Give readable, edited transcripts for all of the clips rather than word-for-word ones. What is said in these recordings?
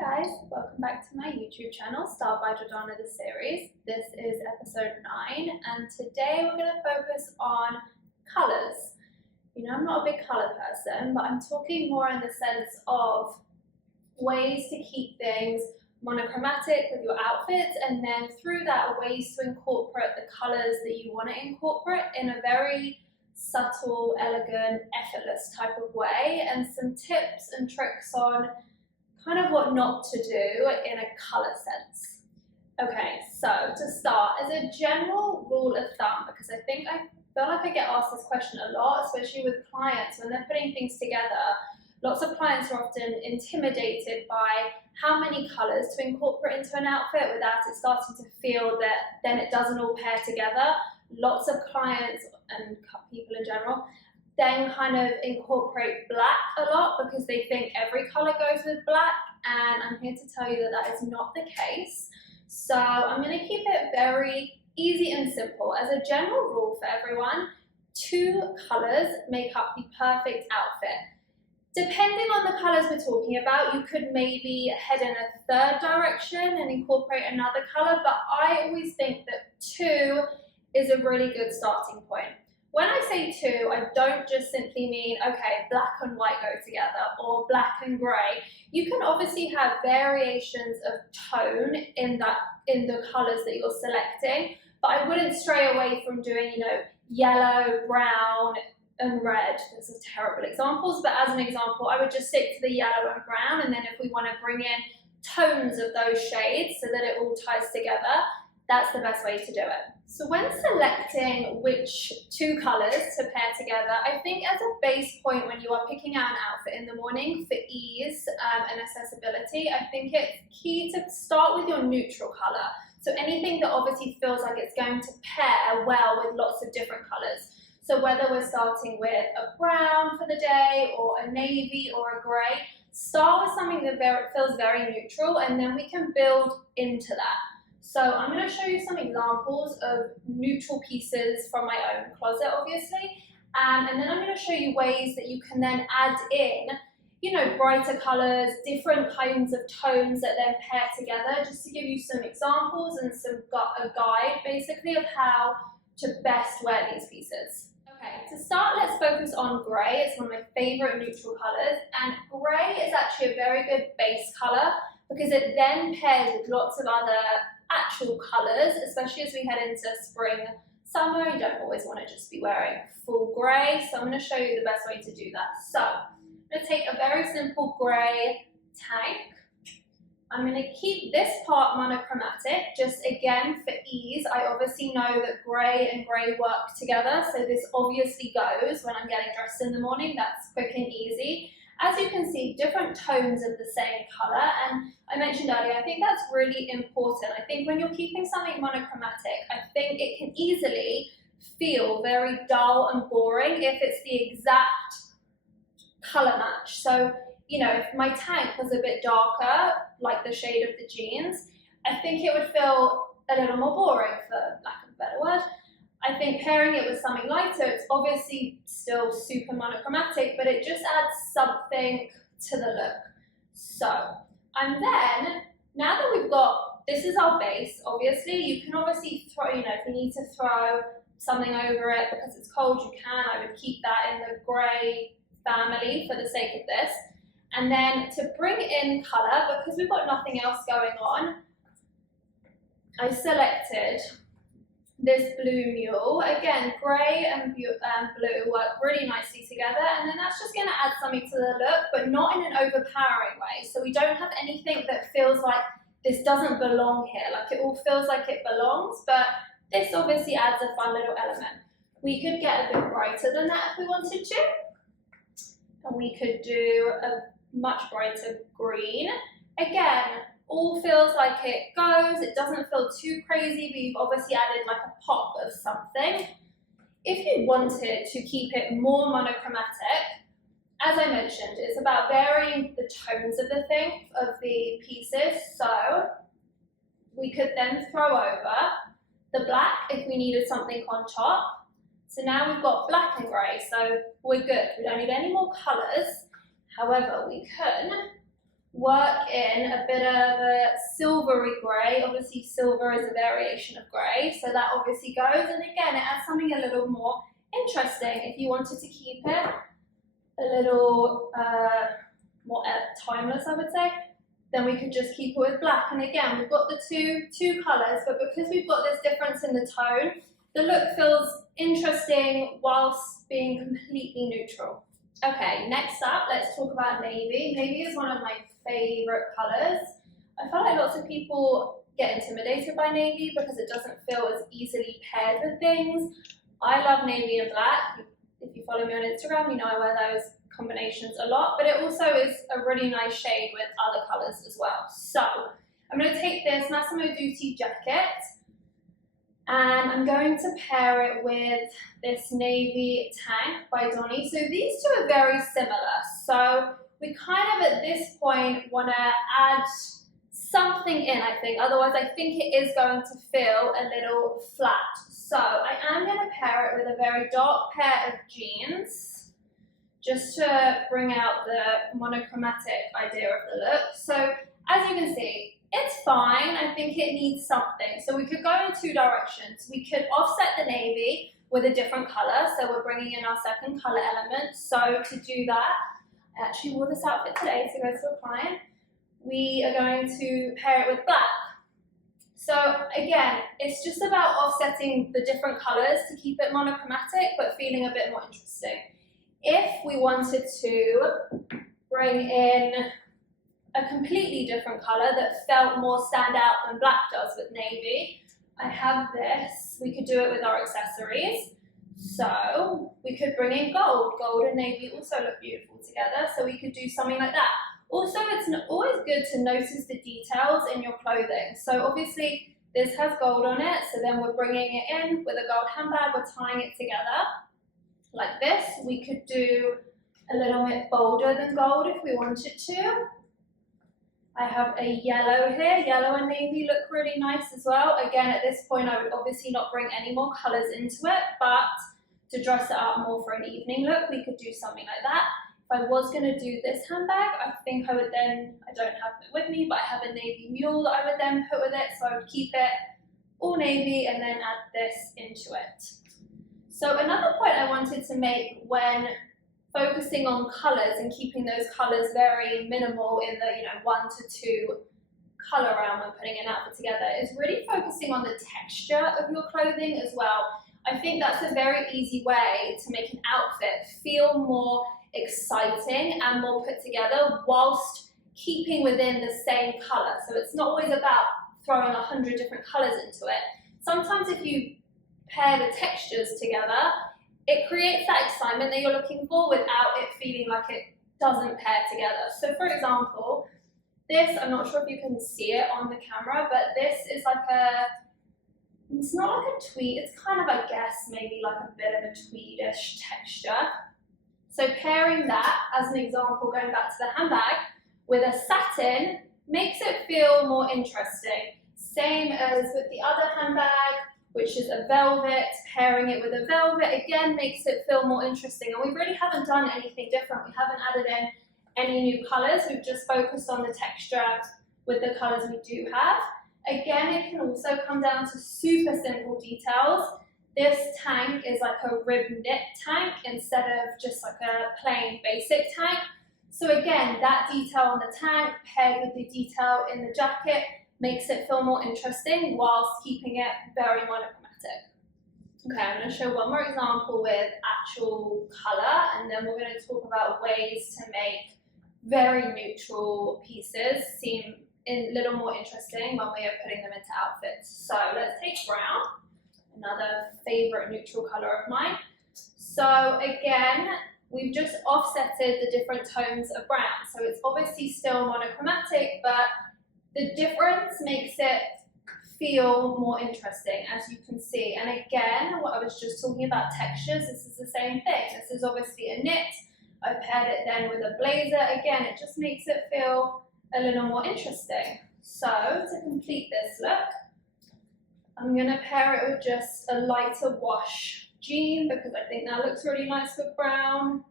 Hi guys, welcome back to my YouTube channel, Styled by Jordana the series. This is episode 9 and today we're going to focus on colours. You know, I'm not a big colour person, but I'm talking more in the sense of ways to keep things monochromatic with your outfits, and then through that ways to incorporate the colours that you want to incorporate in a very subtle, elegant, effortless type of way, and some tips and tricks on kind of what not to do in a colour sense. Okay, so to start, as a general rule of thumb, because I feel like I get asked this question a lot, especially with clients when they're putting things together. Lots of clients are often intimidated by how many colours to incorporate into an outfit without it starting to feel that then it doesn't all pair together. Lots of clients and people in general then kind of incorporate black a lot because they think every colour goes with black, and I'm here to tell you that that is not the case. So I'm going to keep it very easy and simple. As a general rule for everyone, 2 colours make up the perfect outfit. Depending on the colours we're talking about, you could maybe head in a 3rd direction and incorporate another colour, but I always think that 2 is a really good starting point. When I say 2, I don't just simply mean, okay, black and white go together or black and grey. You can obviously have variations of tone in the colours that you're selecting, but I wouldn't stray away from doing, you know, yellow, brown, and red. Those are terrible examples, but as an example, I would just stick to the yellow and brown, and then if we want to bring in tones of those shades so that it all ties together, that's the best way to do it. So when selecting which 2 colours to pair together, I think as a base point when you are picking out an outfit in the morning for ease and accessibility, I think it's key to start with your neutral colour. So anything that obviously feels like it's going to pair well with lots of different colours. So whether we're starting with a brown for the day or a navy or a grey, start with something that feels very neutral, and then we can build into that. So I'm going to show you some examples of neutral pieces from my own closet, obviously, and then I'm going to show you ways that you can then add in, you know, brighter colours, different kinds of tones that then pair together, just to give you some examples and a guide basically of how to best wear these pieces. Okay, to start, let's focus on grey. It's one of my favourite neutral colours, and grey is actually a very good base colour because it then pairs with lots of other actual colours, especially as we head into spring, summer. You don't always want to just be wearing full grey, so I'm going to show you the best way to do that. So I'm going to take a very simple grey tank. I'm going to keep this part monochromatic, just again for ease. I obviously know that grey and grey work together, so this obviously goes when I'm getting dressed in the morning. That's quick and easy. As you can see, different tones of the same colour, and I mentioned earlier, I think that's really important. I think when you're keeping something monochromatic, I think it can easily feel very dull and boring if it's the exact colour match. So, you know, if my tank was a bit darker, like the shade of the jeans, I think it would feel a little more boring, for lack of a better word. I think pairing it with something lighter, it's obviously still super monochromatic, but it just adds something to the look. So, and then, now that we've got, this is our base, obviously, you can obviously throw, you know, if you need to throw something over it because it's cold, you can. I would keep that in the grey family for the sake of this. And then to bring in colour, because we've got nothing else going on, I selected this blue mule. Again, grey and blue work really nicely together, and then that's just going to add something to the look, but not in an overpowering way. So we don't have anything that feels like this doesn't belong here, like it all feels like it belongs, but this obviously adds a fun little element. We could get a bit brighter than that if we wanted to, and we could do a much brighter green. Again, all feels like it goes, it doesn't feel too crazy, but you've obviously added like a pop of something. If you wanted to keep it more monochromatic, as I mentioned, it's about varying the tones of the pieces, so we could then throw over the black if we needed something on top. So now we've got black and grey, so we're good. We don't need any more colours. However, we can work in a bit of a silvery grey. Obviously silver is a variation of grey, so that obviously goes, and again it adds something a little more interesting. If you wanted to keep it a little more timeless, I would say, then we could just keep it with black. And again, we've got the two colours, but because we've got this difference in the tone, the look feels interesting whilst being completely neutral. Okay, next up, let's talk about navy. Navy is one of my favourite colours. I feel like lots of people get intimidated by navy because it doesn't feel as easily paired with things. I love navy and black. If you follow me on Instagram, you know I wear those combinations a lot, but it also is a really nice shade with other colours as well. So I'm going to take this Massimo Dutti jacket and I'm going to pair it with this navy tank by Donny. So these two are very similar. So we kind of at this point want to add something in, I think. Otherwise, I think it is going to feel a little flat. So I am going to pair it with a very dark pair of jeans, just to bring out the monochromatic idea of the look. So as you can see, it's fine. I think it needs something. So we could go in two directions. We could offset the navy with a different color. So we're bringing in our second color element. So to do that, I actually wore this outfit today to go to a client. We are going to pair it with black. So again, it's just about offsetting the different colors to keep it monochromatic, but feeling a bit more interesting. If we wanted to bring in a completely different color that felt more standout than black does with navy, I have this. We could do it with our accessories. So we could bring in gold. Gold and navy also look beautiful together, so we could do something like that. Also, it's always good to notice the details in your clothing. So obviously this has gold on it, so then we're bringing it in with a gold handbag, we're tying it together like this. We could do a little bit bolder than gold if we wanted to. I have a yellow here. Yellow and navy look really nice as well. Again, at this point, I would obviously not bring any more colors into it, but to dress it up more for an evening look, we could do something like that. If I was going to do this handbag, I think I would then, I don't have it with me, but I have a navy mule that I would then put with it. So I would keep it all navy and then add this into it. So another point I wanted to make when focusing on colors and keeping those colors very minimal in the 1 to 2 color realm when putting an outfit together is really focusing on the texture of your clothing as well. I think that's a very easy way to make an outfit feel more exciting and more put together whilst keeping within the same color. So it's not always about throwing 100 different colors into it. Sometimes if you pair the textures together, it creates that excitement that you're looking for without it feeling like it doesn't pair together. So for example, this, I'm not sure if you can see it on the camera, but this is like it's not like a tweed, it's kind of, I guess, maybe like a bit of a tweedish texture. So pairing that, as an example, going back to the handbag, with a satin makes it feel more interesting. Same as with the other handbag, which is a velvet. Pairing it with a velvet, again, makes it feel more interesting. And we really haven't done anything different. We haven't added in any new colors. We've just focused on the texture with the colors we do have. Again, it can also come down to super simple details. This tank is like a rib knit tank instead of just like a plain basic tank. So again, that detail on the tank paired with the detail in the jacket makes it feel more interesting whilst keeping it very monochromatic. Okay, I'm going to show one more example with actual color, and then we're going to talk about ways to make very neutral pieces seem a little more interesting when we are putting them into outfits. So let's take brown, another favorite neutral color of mine. So again, we've just offsetted the different tones of brown. So it's obviously still monochromatic, but the difference makes it feel more interesting, as you can see. And again, what I was just talking about textures, this is the same thing. This is obviously a knit. I've paired it then with a blazer. Again, it just makes it feel a little more interesting. So to complete this look, I'm going to pair it with just a lighter wash jean because I think that looks really nice with brown.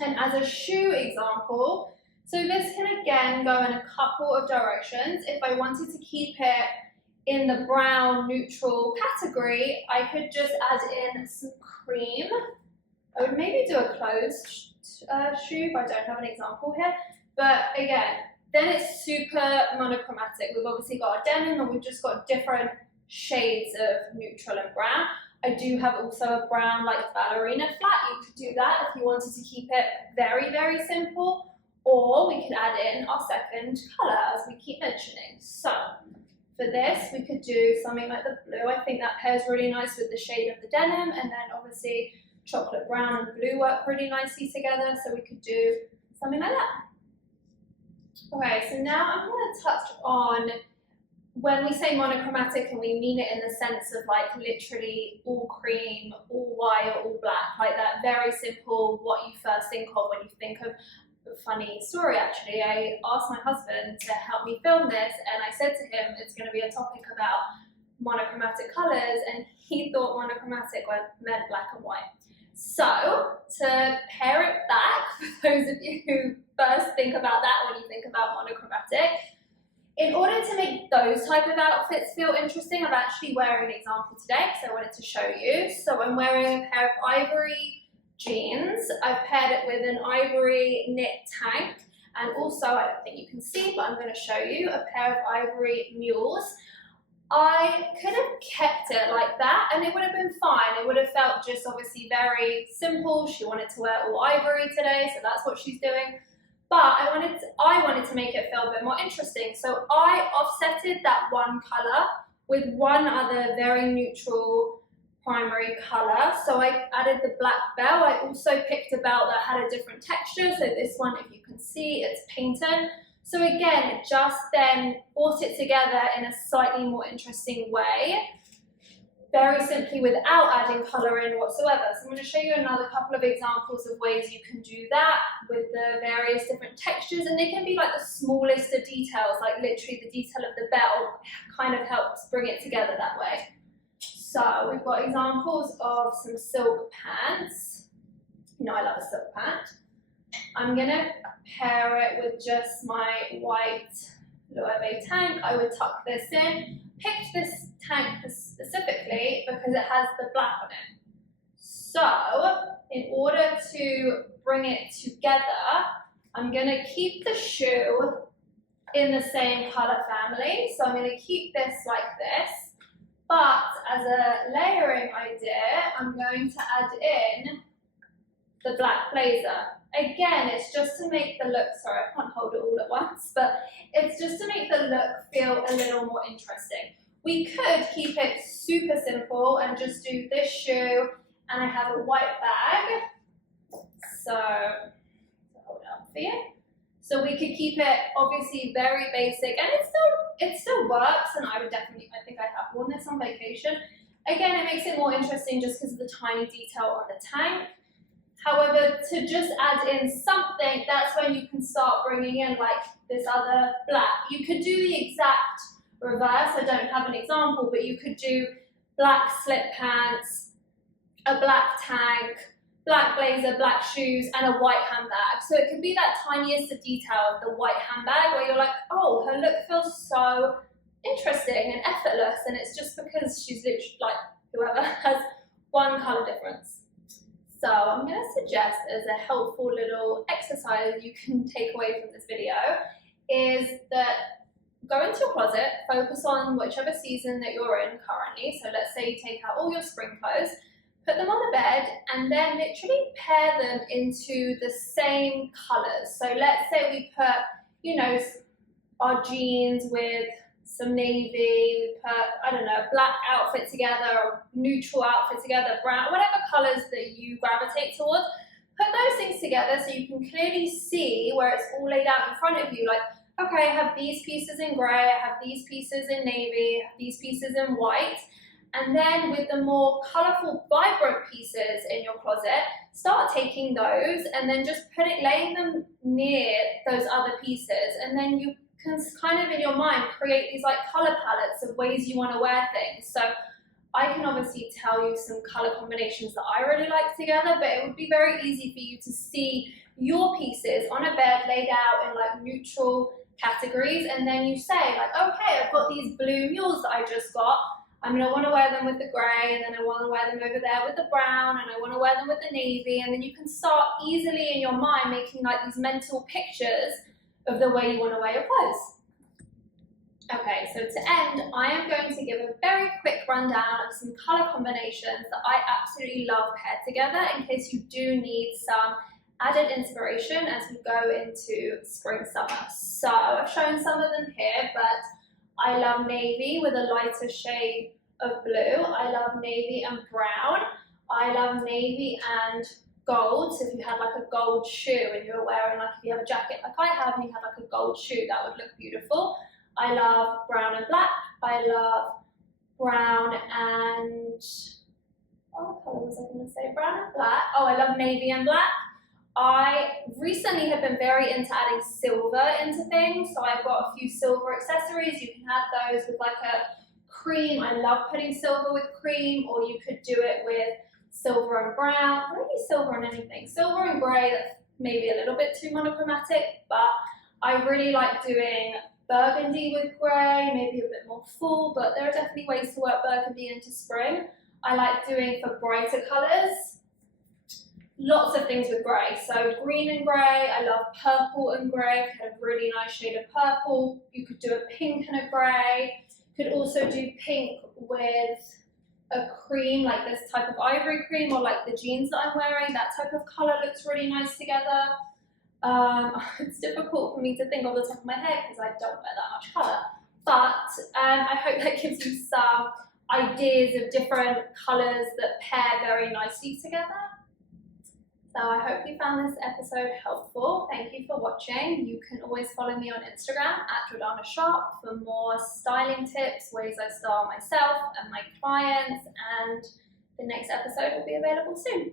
And as a shoe example, So this can again go in a couple of directions. If I wanted to keep it in the brown neutral category, I could just add in some cream. I would maybe do a closed shoe, but I don't have an example here. But again, then it's super monochromatic. We've obviously got our denim and we've just got different shades of neutral and brown. I do have also a brown like ballerina flat. You could do that if you wanted to keep it very, very simple. Or we could add in our second colour as we keep mentioning. So for this, we could do something like the blue. I think that pairs really nice with the shade of the denim, and then obviously chocolate brown and blue work really nicely together. So we could do something like that. Okay, so now I'm going to touch on when we say monochromatic and we mean it in the sense of like literally all cream, all white, or all black, like that very simple what you first think of when you think of a funny story. Actually, I asked my husband to help me film this and I said to him it's going to be a topic about monochromatic colours, and he thought monochromatic meant black and white. So to pare it back, for those of you who first think about that when you think about monochromatic, in order to make those type of outfits feel interesting, I'm actually wearing an example today because I wanted to show you. So I'm wearing a pair of ivory jeans. I've paired it with an ivory knit tank, and also, I don't think you can see, but I'm going to show you, a pair of ivory mules. I could have kept it like that and it would have been fine. It would have felt just obviously very simple. She wanted to wear all ivory today, so that's what she's doing. But I wanted to make it feel a bit more interesting. So I offsetted that one colour with one other very neutral primary colour. So I added the black bell. I also picked a belt that had a different texture. So this one, if you can see, it's painted. So again, just then brought it together in a slightly more interesting way, very simply without adding colour in whatsoever. So I'm going to show you another couple of examples of ways you can do that with the various different textures, and they can be like the smallest of details, like literally the detail of the belt kind of helps bring it together that way. So we've got examples of some silk pants. You know I love a silk pant. I'm going to pair it with just my white Loewe tank. I would tuck this in. Picked this tank specifically because it has the black on it. So in order to bring it together, I'm going to keep the shoe in the same colour family. So I'm going to keep this like this. But as a layering idea, I'm going to add in the black blazer. Again, it's just to make the look, sorry, I can't hold it all at once, but it's just to make the look feel a little more interesting. We could keep it super simple and just do this shoe, and I have a white bag. So, I'll hold it up for you. So we could keep it obviously very basic, and it still works, and I think I have worn this on vacation. Again, it makes it more interesting just because of the tiny detail on the tank. However, to just add in something, that's when you can start bringing in like this other black. You could do the exact reverse. I don't have an example, but you could do black slip pants, a black tank, black blazer, black shoes, and a white handbag. So it could be that tiniest of detail of the white handbag where you're like, oh, her look feels so interesting and effortless, and it's just because she's literally like whoever has one colour difference. So I'm going to suggest as a helpful little exercise you can take away from this video is that go into your closet, focus on whichever season that you're in currently. So let's say you take out all your spring clothes, put them on the bed, and then literally pair them into the same colours. So let's say we put, you know, our jeans with some navy, we put, I don't know, a black outfit together, or neutral outfit together, brown, whatever colours that you gravitate towards. Put those things together so you can clearly see where it's all laid out in front of you. Like, okay, I have these pieces in grey, I have these pieces in navy, I have these pieces in white. And then with the more colourful, vibrant pieces in your closet, start taking those and then just laying them near those other pieces. And then you can kind of in your mind create these like colour palettes of ways you want to wear things. So I can obviously tell you some colour combinations that I really like together, but it would be very easy for you to see your pieces on a bed laid out in like neutral categories, and then you say like, okay, I've got these blue mules that I just got. I'm going to want to wear them with the grey, and then I want to wear them over there with the brown, and I want to wear them with the navy, and then you can start easily in your mind making like these mental pictures of the way you want to wear your clothes. Okay, so to end, I am going to give a very quick rundown of some colour combinations that I absolutely love paired together in case you do need some added inspiration as we go into spring, summer. So I've shown some of them here, but I love navy with a lighter shade of blue. I love navy and brown. I love navy and gold. So if you had like a gold shoe and you were wearing, like if you have a jacket like I have and you had like a gold shoe, that would look beautiful. I love brown and black. I love brown and, what colour was I going to say? Brown and black. Oh, I love navy and black. I recently have been very into adding silver into things, so I've got a few silver accessories. You can add those with like a cream. I love putting silver with cream, or you could do it with silver and brown. Really silver and anything. Silver and grey, that's maybe a little bit too monochromatic, but I really like doing burgundy with grey, maybe a bit more full, but there are definitely ways to work burgundy into spring. I like doing for brighter colours. Lots of things with grey, so green and grey. I love purple and grey. If you had a really nice shade of purple, you could do a pink and a grey. Could also do pink with a cream, like this type of ivory cream, or like the jeans that I'm wearing. That type of colour looks really nice together. It's difficult for me to think off the top of my head because I don't wear that much colour, but I hope that gives you some ideas of different colours that pair very nicely together. So I hope you found this episode helpful. Thank you for watching. You can always follow me on Instagram @Jordana Shop for more styling tips, ways I style myself and my clients, and the next episode will be available soon.